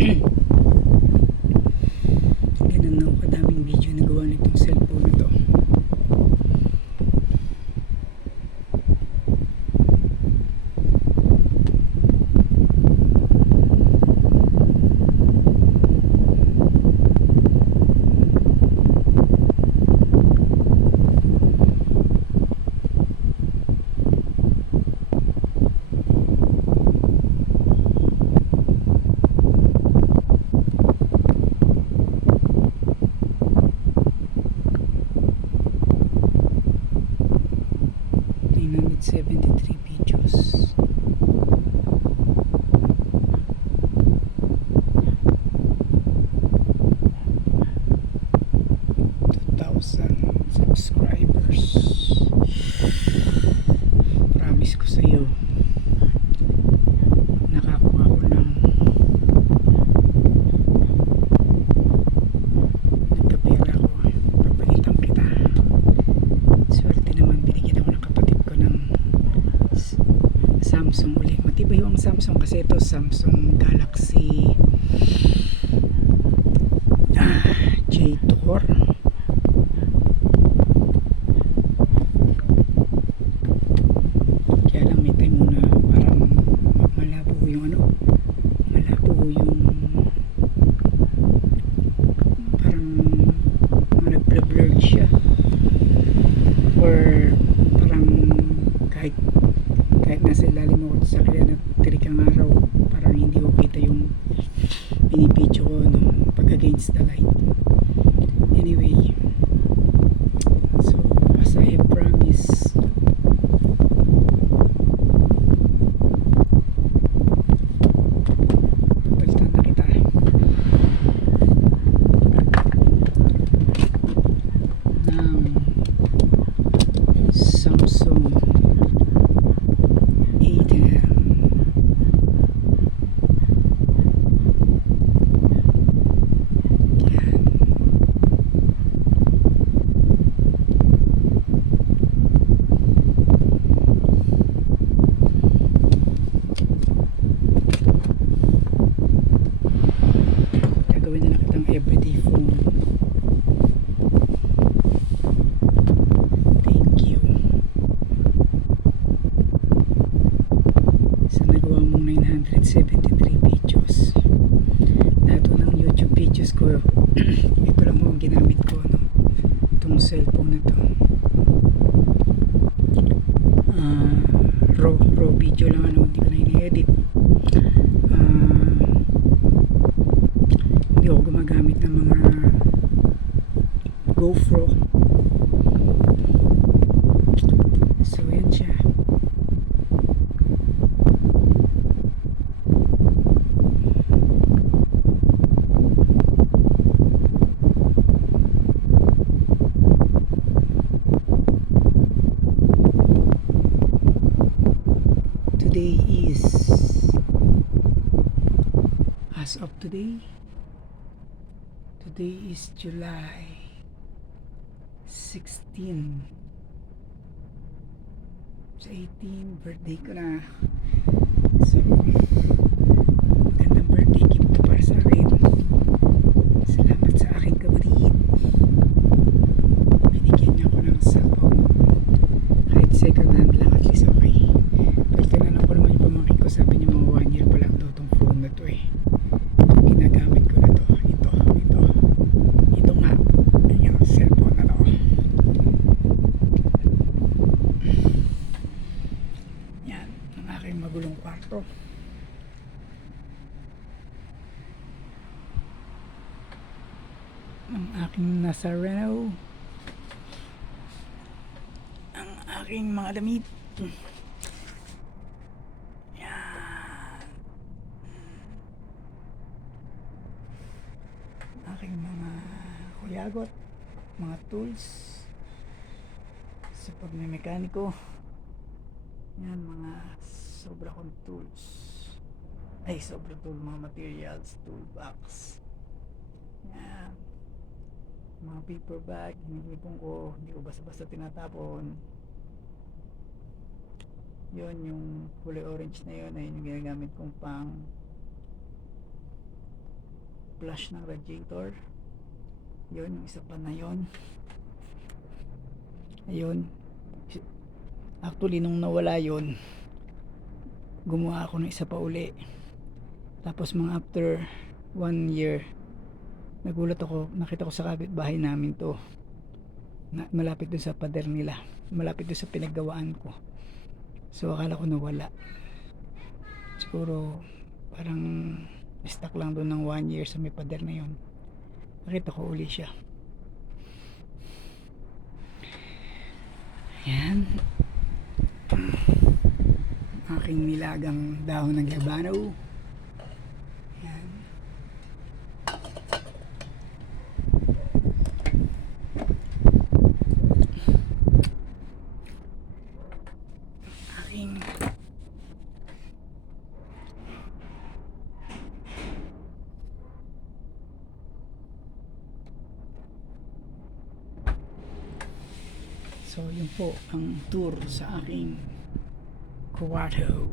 Ganun na kadaming video na gawa nitong cellphone na to. Seventy-three videos. Subscribers. Promise ko sa iyo, nakakuha ko ng nagkapera ko, papalitan kita. Swerte naman, binigyan ako ng kapatid ko ng Samsung uli. Matibay yung Samsung kasi ito Samsung Galaxy J4. Kaya lang may time muna parang malabo yung malabo yung parang nag-blur siya, or parang kahit nasa ilalim ako sa kaya na tirikang araw, parang hindi ko kita yung pinipicture ko pag against the light. Anyway, so as I have promised, papalitan na kita ng Samsung A10. Gagawin na lang kitang everyday phone. Thank you sa nagawa mong 973 videos. Lahat ng YouTube videos ko ito lang ang ginamit ko, itong cellphone na to. Raw video lang, hindi ko na ini-edit. Hindi ako gumagamit ng mga GoPro. So yan siya. Today is, as of today is July 16. Sa 18, birthday ko na. So magandang birthday gift to para sa akin. Salamat sa aking kapatid, binigyan niya ako ng cellphone. Kahit second hand lang, at least okay. Pero tinanong ko naman yung pamangkin ko, sabi niya mga 1 year pa lang daw itong phone na to eh. Ginagamit ko na to. Ito nga yung cellphone na to. Yan ang aking magulong kwarto. Ang aking nasa Reno, ang aking mga damit. Yan, aking mga kuyagot, mga tools sa pagmemekaniko. Yan, mga sobra kong tools, sobra tool, mga materials, toolbox. Yan, mga paper bag, hinihipon ko, hindi ko basta-basta tinatapon. Yun, yung kulay orange na yun, ayun yung ginagamit kong pang flush ng radiator. Yun, yung isa pa na yun. Ayun. Actually, nung nawala yun, gumawa ako ng isa pa uli. Tapos mga after 1 year, nagulat ako, nakita ko sa kapitbahay namin to. Malapit dun sa pader nila. Malapit dun sa pinaggawaan ko. So akala ko nawala. Siguro parang stuck lang doon ng 1 year sa may pader na yun. Nakita ko uli siya. Yan. Aking nilagang dahon ng gabano. Yan. Aking So yun po ang tour sa aking kwarto.